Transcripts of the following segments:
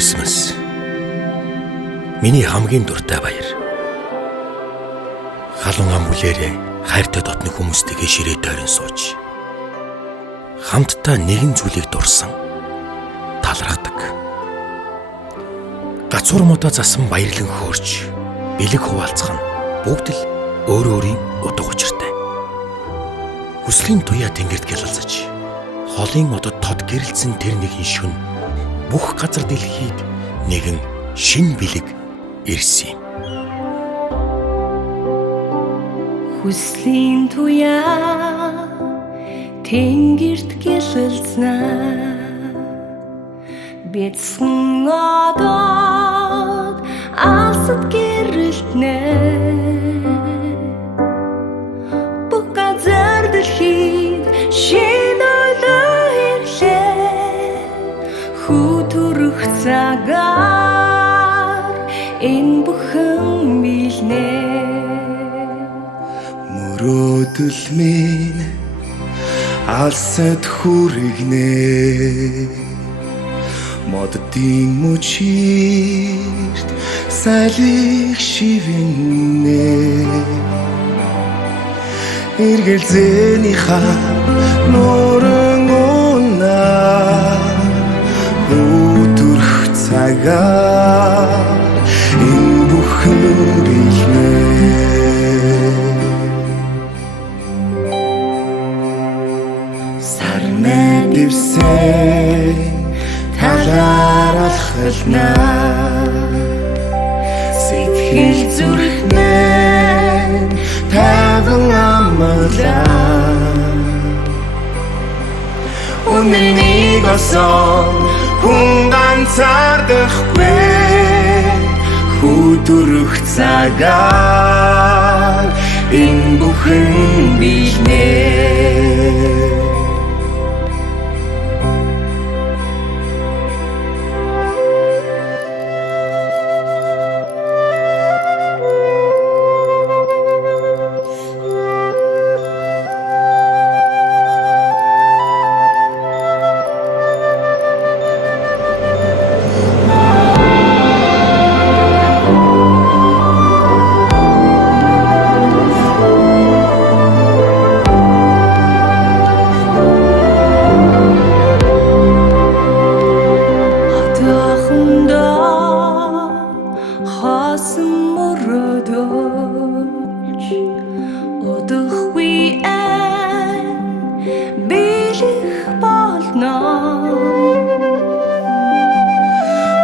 Крисмас. Миний хамгийн дуртай баяр. Халуун ам бүлээрээ хайртай дотны хүмүүстэйгээ ширээ тойрон сууж хамтдаа нэгэн зүйлийг дурсан талархдаг. Гацуур модоо засан баярлан хөөрч бэлэг хуваалцах нь бүгд л өөр өөрийн утга учиртай. Хүслийн туяа тэнгэрт гялалзаж холын одод тод гэрэлцэн тэр нэгэн шөнө бүх газар дэлхийд нэгэн шин бэлэг ирсэн юм. Хүслийн туяа тэнгэрт гялалзнаа бяцхан одод алсад гэрэлтнэ бүх газар дэлхийд шин ойлоо ирлээ хүтүрх цагаар энэ бүхэн билнэ. Мөрөөдөл минь алсад хүрэгнэ моддын мөчирт салих шивэнэ эргэлзээнийхаа нуран унаа хүтүрх цагаар энэ бүхэн билнэ. Дэвсэн талаар алхалнаа сэтгэл зүрхнээ таван амлаа үнэнийг осон хүн ганцаардахгүй хүтүрх цагаар энэ бүхэн билнэ.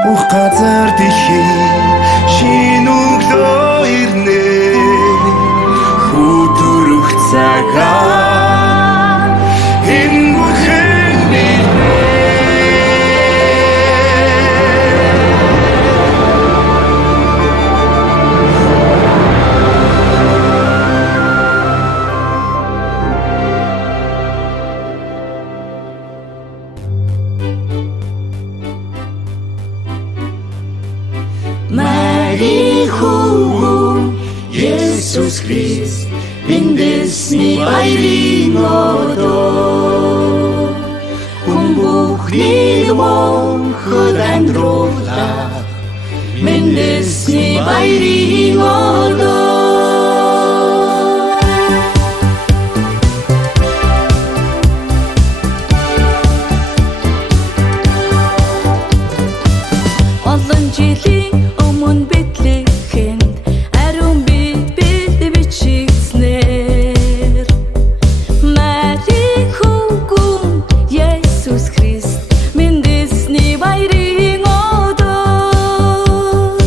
Бүх газар дэлхий шин өглөө ирнэ хүтүрх цагаар энэ бүхэн билнэ. Мариху Есүс Христ эндесний баярын одоо хүн бүхнийг монход амьдруулах эндесний баярын одоо. Олон жилийн өмнө Бэтлехэнд ариун бид бичигдснээр Марихугун Есүс Христ мэндэлсний баярын одоо.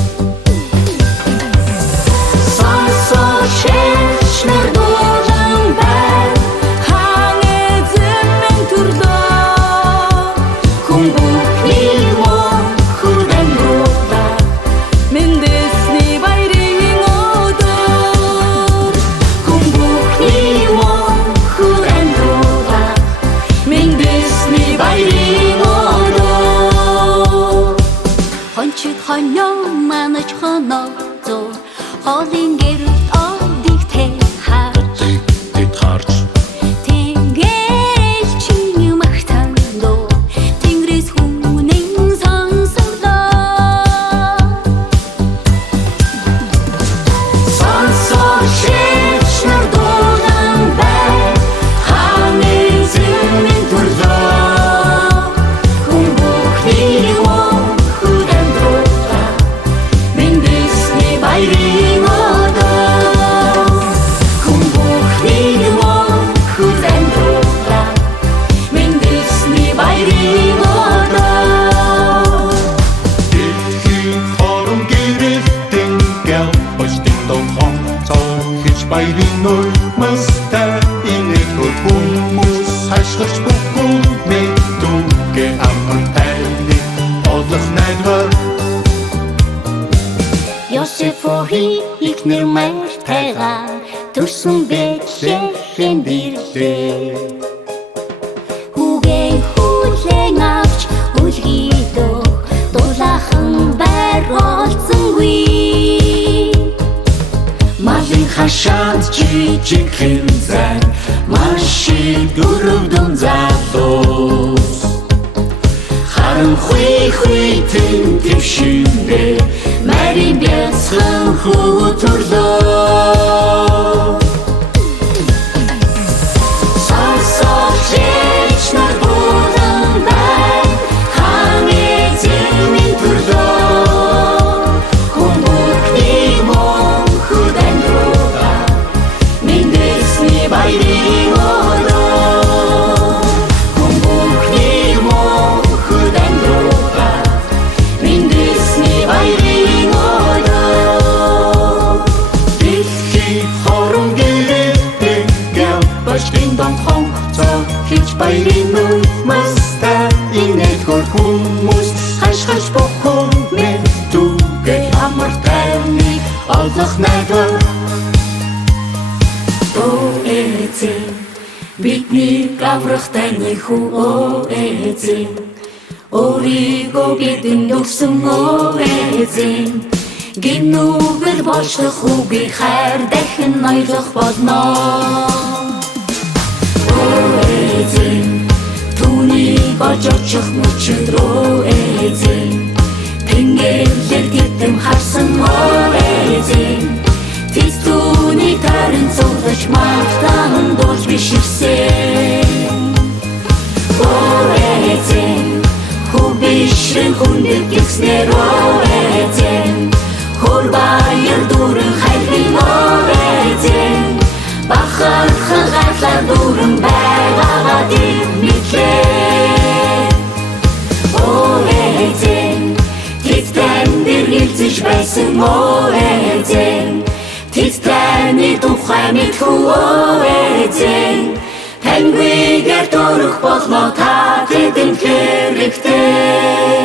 Сонсоо шэшнэр дуулан бай хаан эзэн минь төрлөө хүн бүхний монход амьдруулах мэндэлсний баярын одоо. Хүн бүхний монход амьдруулах мэндэлсний баярын одоо. Хончид хоньоо манаж хоноо холын гэрэлт одигтэй харж тэнгэрч магтандоо тэнгэрээс хүнэн сонсогдоо баярын одоо хүн бүхний мөн хүзэн дураа мэндэлсний баярын одоо дэлхийн хорон гэрэлтэн гал бочтын томхон цогч баярын улмастай инээд хүмүүс хашгирч бүхэн мэдүгэ амар тайны олох найдвар Йосефоhi ихнэр мартайга төрсөн Бэтлехэм бирлээ Хүүгээ хүлээн авч үлгийдөө дулаахан байр олцсонгүй Малын хашаанд жижиг хэмзэн машин дөрөвдөн залуус Хуй тэн твшиндэ Марин бяцхан хөтөрлөө Сонсол жич нар болон бай Хамэзэн төрлөө Хүмүүхний мөн хүдэн дураа Мэндэлсний баярын одоо Хүмүүхний мөн хүдэн дураа Мэндэлсний баярын одоо дэлхийн хорон гэрэлтэн гал бочтын томхон цогч баярын улмастай инээд хүмүүс хашгирч бүхэн мэдүгэ амар тайны олох найдвар Эзэн бидний гаврахтай хүү эзэн Өөрийгөө бидэнд өгсөн эзэн гинүгэл болшлох үгүй хайр дахин ноёлох болно эзэн түүний болж очих мөчөдрөө эзэн тэнгэрээр гэдэм харсан эзэн Тэс түүний тарин цуглаж магтаан дуулж биширсэн эзэн Хубишрэн хүндэт гиснэр эзэн Хор баяр дүүрэн хайрын эзэн Бахархан гарлаар дүүрэн байгаагаа дэв мэдлээ эзэн Тэцтэн дэр нэлзэж байсан эзэн Тэцтэний тухай мэдхүү эзэн Таньгүйгээр дөрөх болно та тэдэнд хэрэгтэй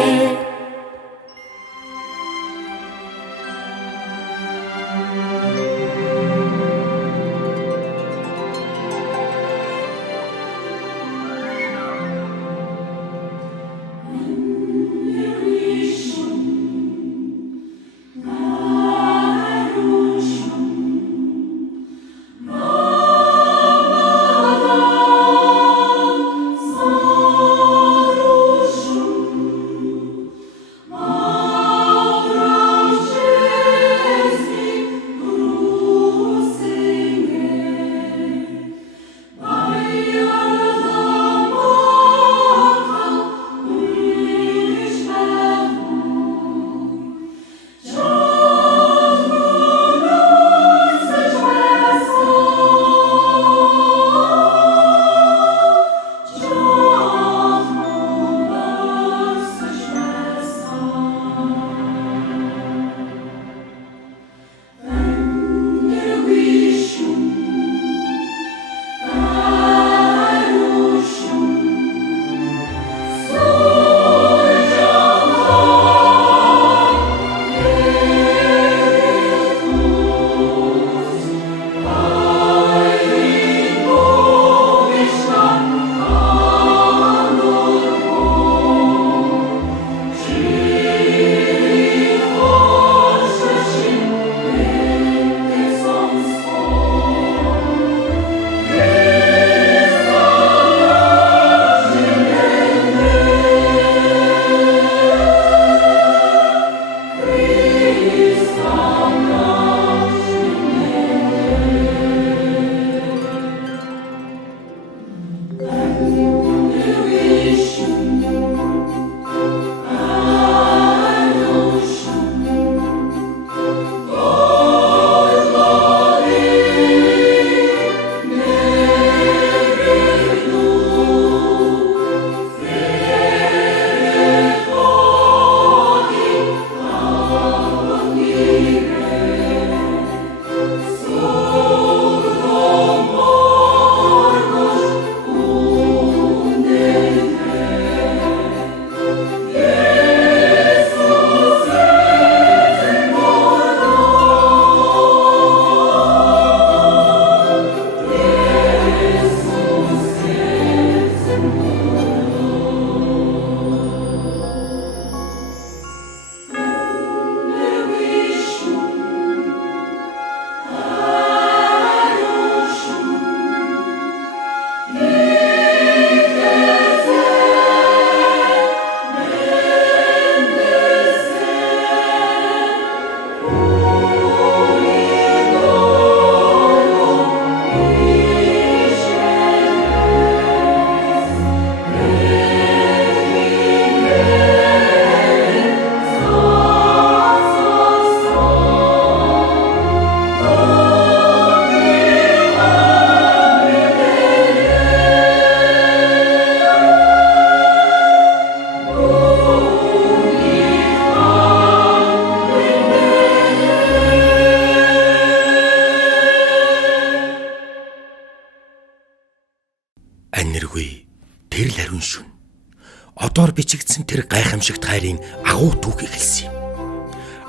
зургаар бичигдсэн тэр гайхамшигт хайрын агуу түүх эхэлсэн юм.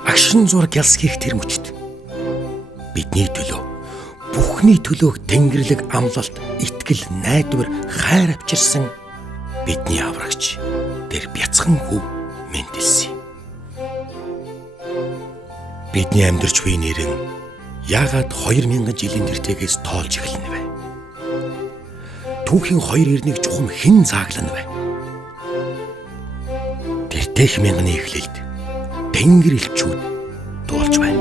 Агшин зураг ялс хийх тэр мөчт бидний төлөө, бүхний төлөөх тэнгэрлэг амлалт, итгэл, найдвар, хайр авчирсан бидний аврагч тэр бяцхан хөв мэндэлсэн. Бидний амьдарч буй нэрэн яагаад 2000 жилийн тэртээс тоолж эхэлнэ вэ? Түүхийн хоёр ирнийг чухам хэн зааглана вэ? Тэртех мянганы эхлэлд тэнгэр элчүүд дуулж байна.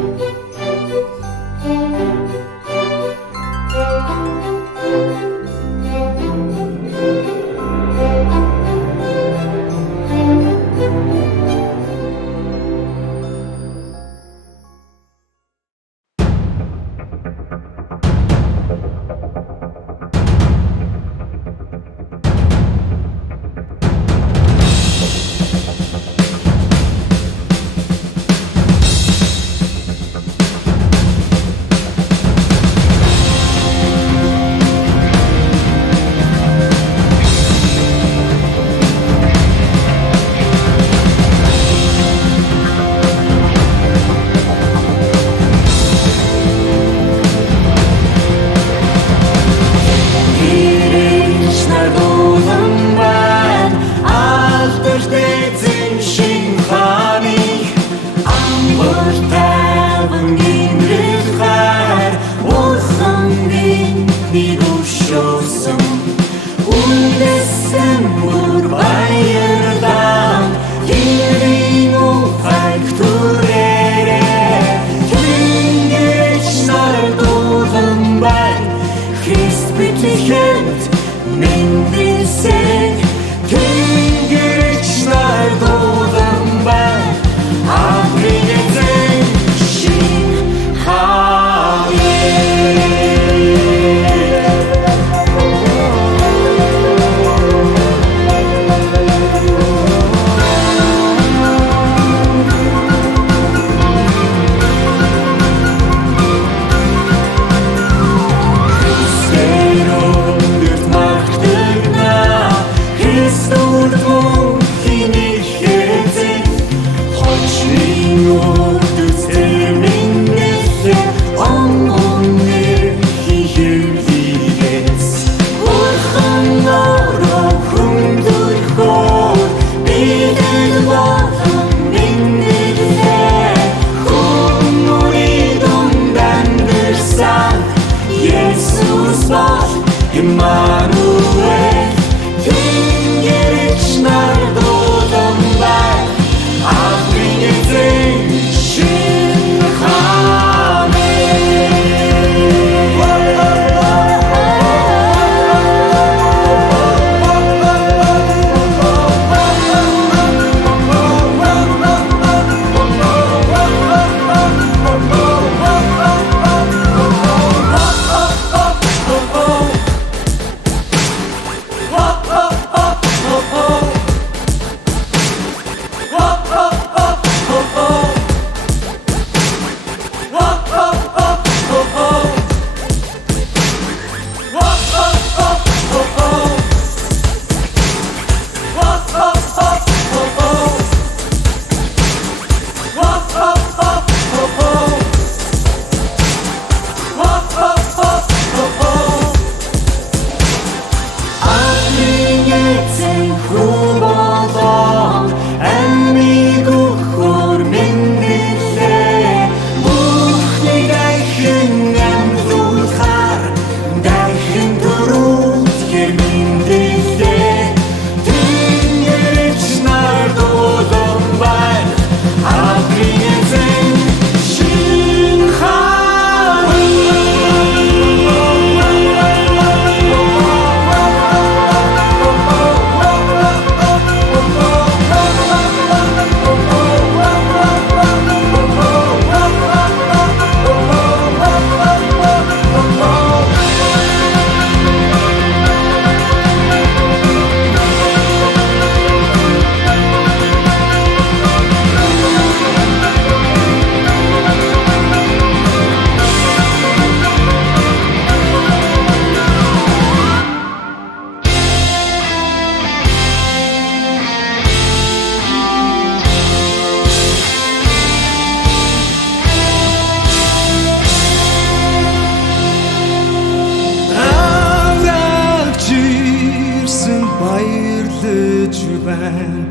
байна.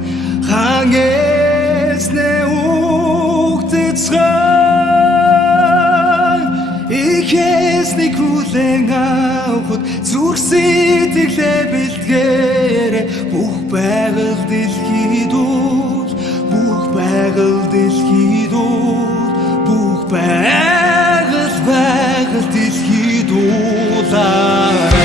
Хангеснэ үгтэцгэн ихэсний хүлэн авахд зүрх сэтгэлээ бэлтгэрэ бүх байгаль дэлхий дүүл бүх байгаль дэлхий дүүл бүх байгаль дэлхий дүүлээрэ.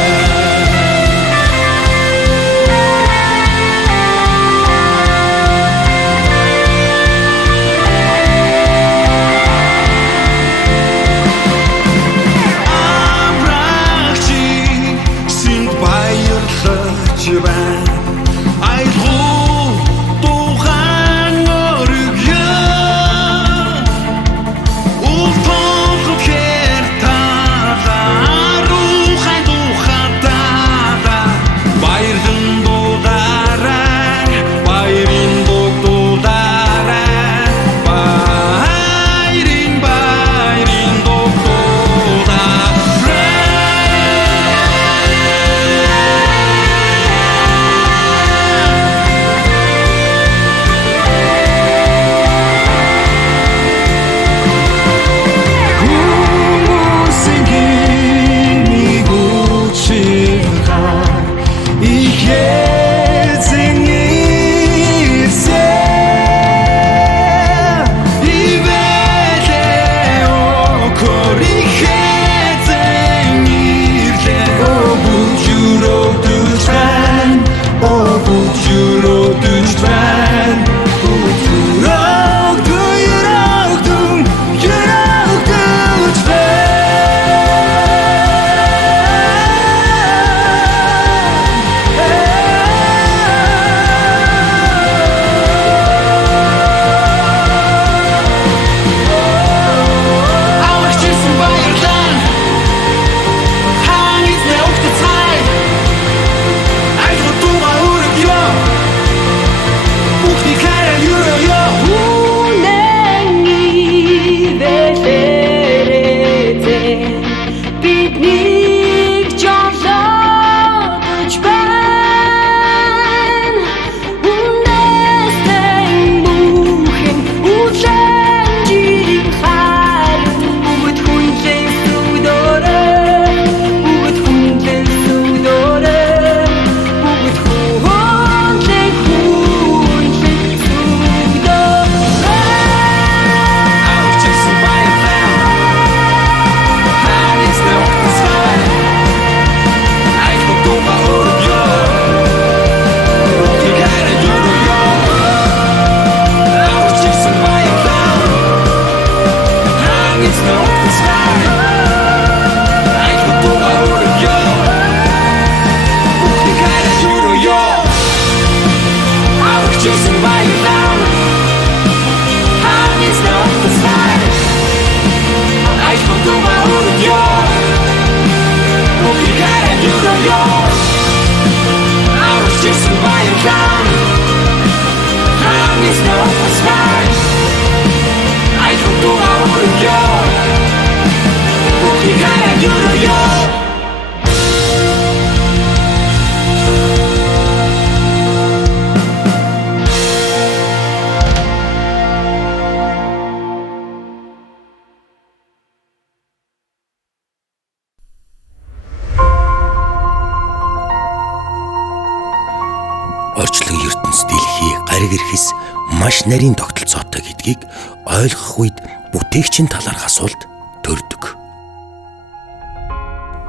Орчлон ертөнц дэлхий гариг ирэхс маш нарийн тогтолцоотой гэдгийг ойлгох үед бүтээгчийн талаарх асуулт төрдөг.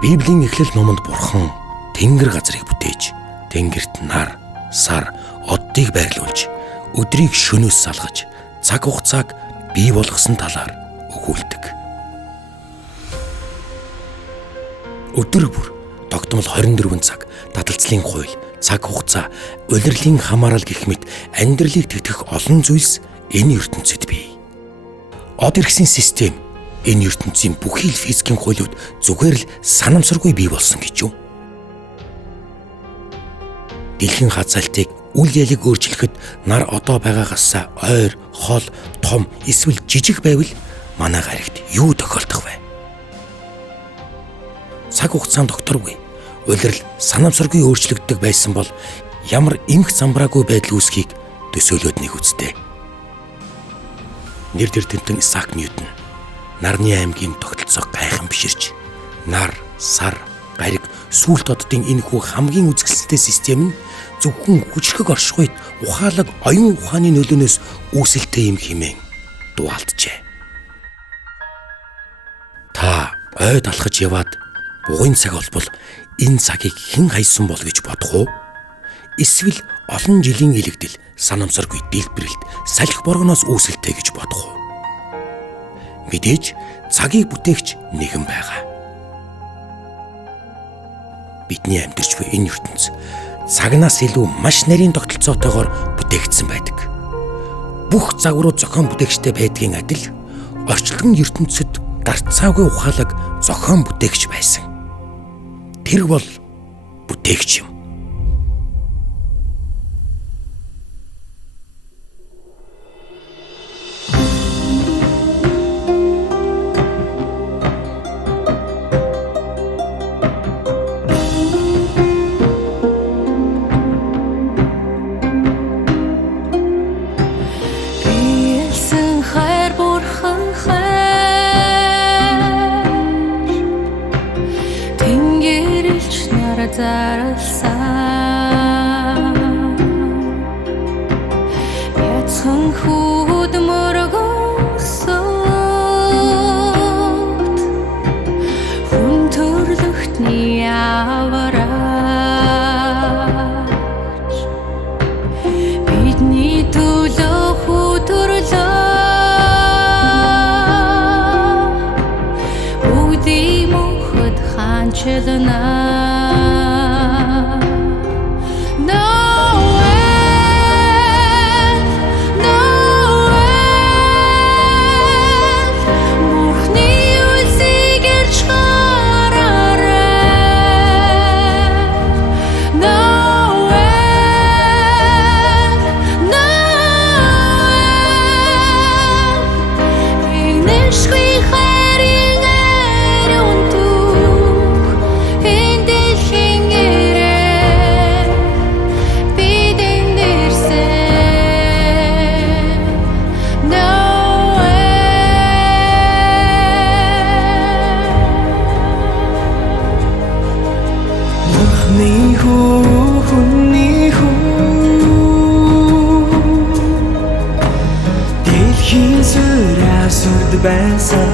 Библийн Эхлэл номонд Бурхан тэнгэр газрыг бүтээж, тэнгэрт нар, сар, оддыг байрлуулж, өдрийг шөнөөс салгаж, цаг хугацааг бий болгосон талаар өгүүлдэг. Өдөр бүр тогтмол 24 цаг, таталцлын хууль, цаг хугацаа, улирлын хамаарал гэх мэт амьдралыг тэтгэх олон зүйлс энэ ертөнцид бий. Од эрхсийн систем энэ ертөнцийн бүхий л физикийн хуулиуд зүгээр л санамсаргүй бий болсон гэж юу? Дэлхийн хазаалтыг үл ялыг өөрчлөхөд нар одоо байгаагаас ойр, хол, том эсвэл жижиг байвал манай гаригт юу тохиолдох вэ? Цаг хугацаанд докторгүй, улирал санамсаргүй өөрчлөгддөг байсан бол ямар эмх замбраагүй байдал үүсхийг төсөөлөд нэг үстэй. Нэр дөр тэмтэн Исаак Ньютон Нарны аймгийн тогтолцоо гайхан биширч нар, сар, гариг, сүүлт оддын энэхүү хамгийн үзэсгэлэнтэй систем нь зөвхөн хүчрхэг оршихуйд ухаалаг оюун ухааны нөлөөнөөс үүсэлтэй юм хэмээн дуалджээ. Та ойд алхаж яваад бугын цаг олбол энэ цагийг хэн хайсан бол гэж бодох уу? Эсвэл олон жилийн илэгдэл, санамсаргүй дэлбэрэлт, салхи боргоноос үүсэлтэй гэж бодох уу? Мэдээж цагийг бүтээгч нэгэн байгаа. Бидний амьдарч буй энэ ертөнц цагнаас илүү маш нарийн тогтолцоотойгоор бүтээгдсэн байдаг. Бүх загварууд зохион бүтээгчтэй байдгийн адил орчлон ертөнцид гарцаагүй ухаалаг зохион бүтээгч байсан. Тэр бол бүтээгч юм. Яцхан хүүд мөргөсөд хүн төрлөختний авараач бидний төлөө хөдөрлөө бүгдийн мөнхөд хаанчлана. Дэлхийн сүрд байсан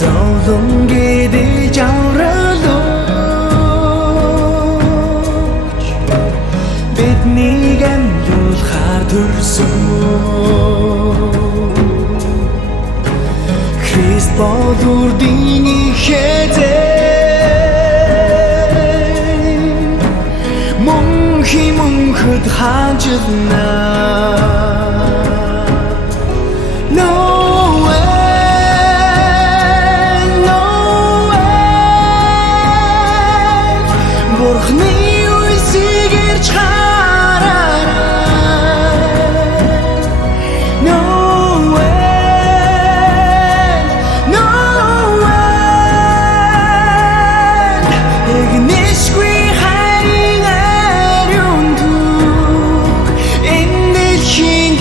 зовлон гэдэг жавралж биднийг амьлуулахар төрсөн Христ бол үрдийн ихэзээ мөнхөд хаанчлана. No way, no way. Бурхны үсийг ирж хараарай. No way, no way. Эгнэшгүй хайрын ариун дүг энэ дэлхийн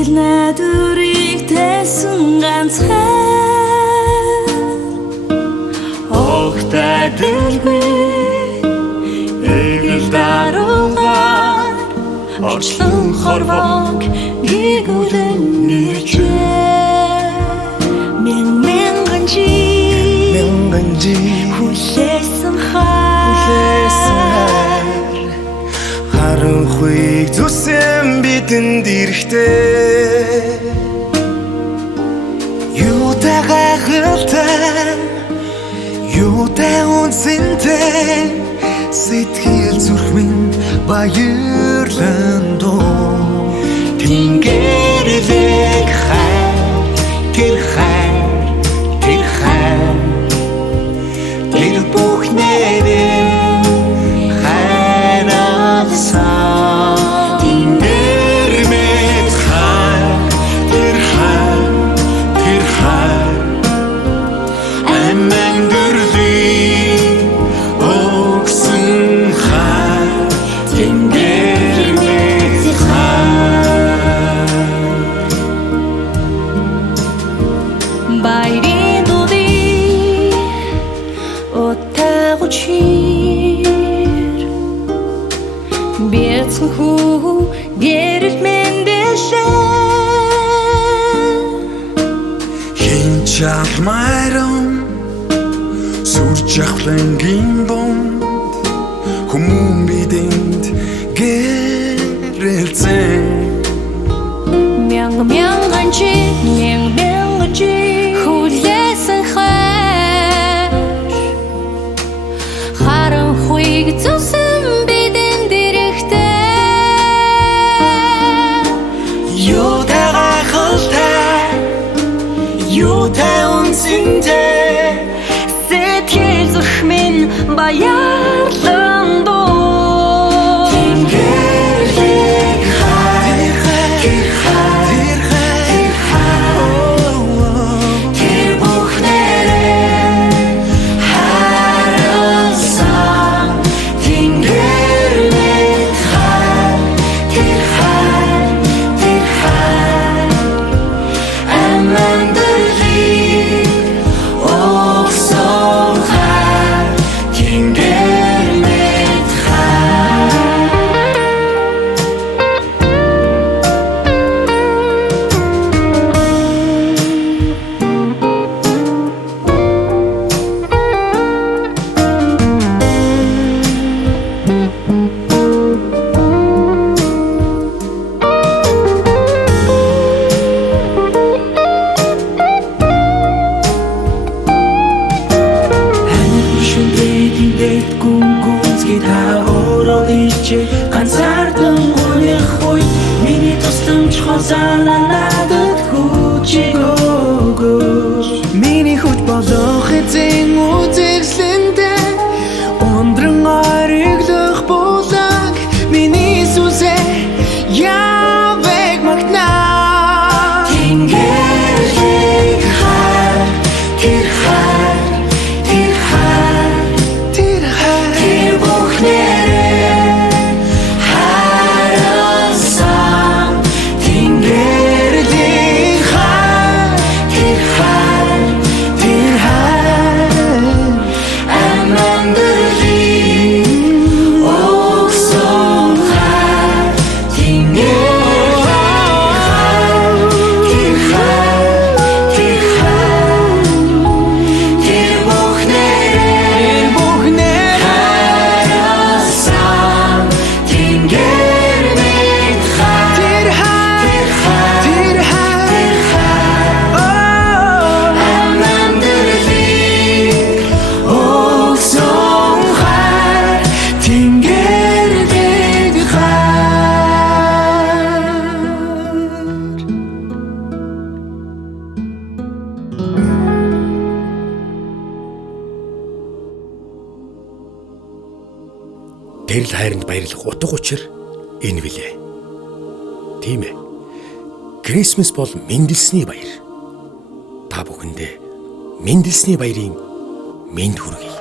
Хичээл найдварыг тайсан ганцхан огтай дэлгүй эгэл даруугаар орчлон хорвоог гэгүүлэн нэрчээ мянган жи хүлээсэн харанхуйг зүсэн бидэнд ирэхтэй юутай гайхалтай юутай үнцэнтэй сэтгэл зүрх минь баярлан дуу тэнгэрэлэг тэр бүх нэрээ хайрласан тэнгэр мэд тэр аман дөрвий өгсөн тэнгэр мэд Байрын дуудыг отаагучир бяцхан хүү гэрэл мэндэлээ Хинчалмайрон сүрчахлангийн бонд хүмүүн бидэнд гэрэлцэн мянган жи хүлээсэн харанхуйг зүсэн бидэнд ирэхтэй юутай гайхалтай юутай үнцэнтэй сэтгэл зүрх минь баярлан дуу тэнгэрэлэг тэр бүх нэрээ хайрласан тэнгэр мэд тэр аман дөрвий өгсөн тэнгэр мэд ганцаардан өнөх үе миний тусламж хозаана надад хүчийг өгөөч миний хүч болох эзэн үзэсгэлэнтэй ундран ойрглох булаг миний сүсээ явэг магнаа тэнгэрэлэг тэр бүх нэрээ хайрласан тэнгэрэлэг тэр аман дөрвий өгсөн тэр бүх нэрээ хайрласан тэнгэр мэд аман дөрвий өгсөн тэнгэр мэд Тэрл хайранд баярлах утга учир энэ билээ. Тийм ээ. Крисмас бол мэндэлсний баяр. Та бүхэндээ мэндэлсний баярын мэнд хүргэе.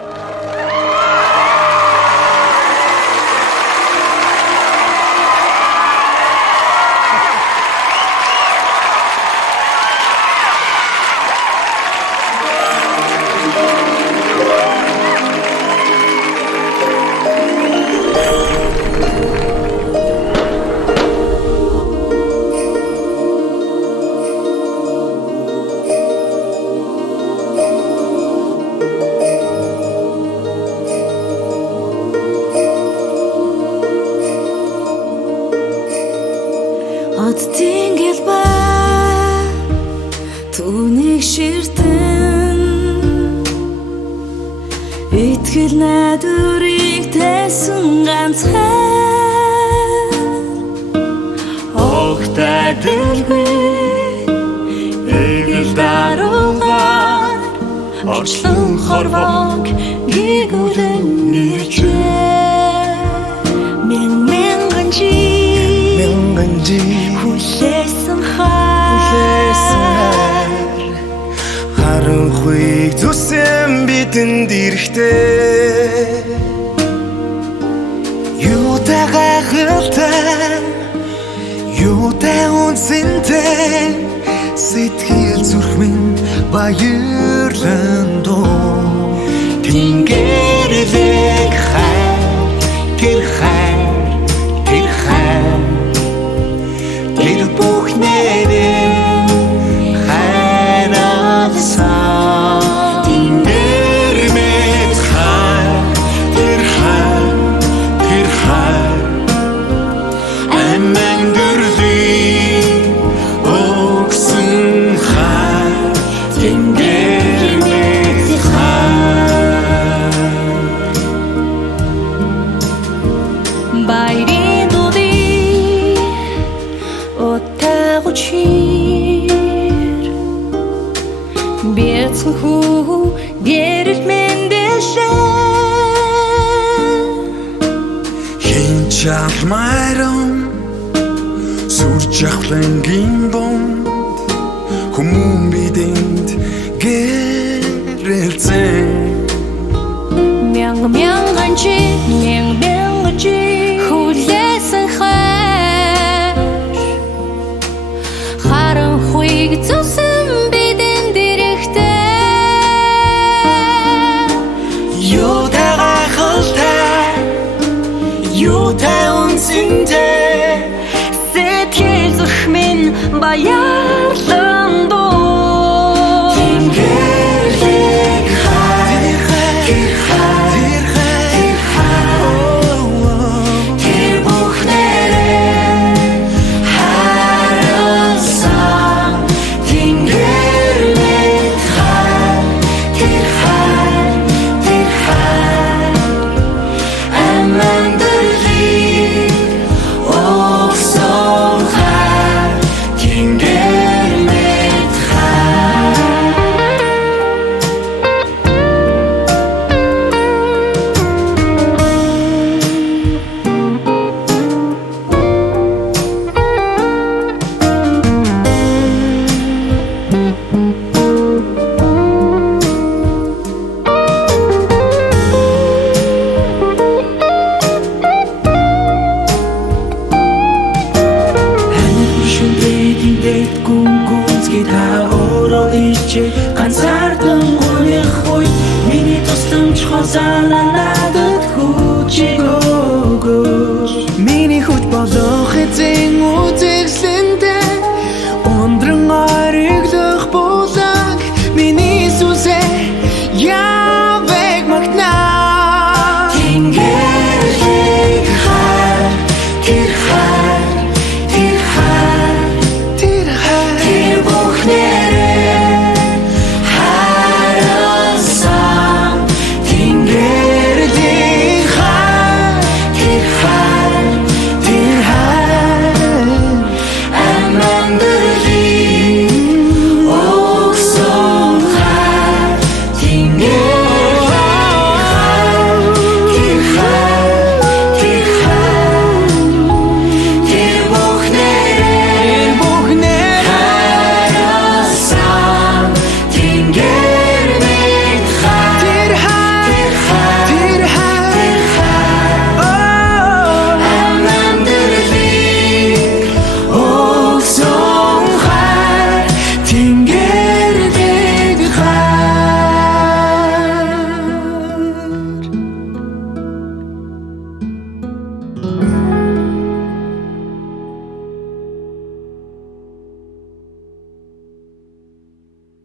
Сэтгэл найдварыг тайсан ганцхан огтадэлгүй эгэл даруугаар очлон хорвоог гигүүлэн нэрчээ мянган жи хүлээсэн хаар харанхуйг зүсэн бидэнд ирэхтэй юутай гайхалтай юутай үнцэнтэй сэтгэл зүрх минь баярлан дуу тэнгэрэлэг хайр тэр бүх нэрээ хайрласаа тэнгэр мэд хайр тэр хайр аман дөрлийн өгсөн хайр тэнгэр мэд хайр Байрын дуудыг отаагучир бяцхан хүү гэрэл мэндээшээ хин чалмайрон сүрч ахлангийн бонд хүмүүн бидэнд гэрэлцэн мянган жи хүлээсэн хайр харанхуйг зүсэн бидэнд ирэхтэй юутай гайхалтай юутай үнцэнтэй сэтгэл зүрх минь баяр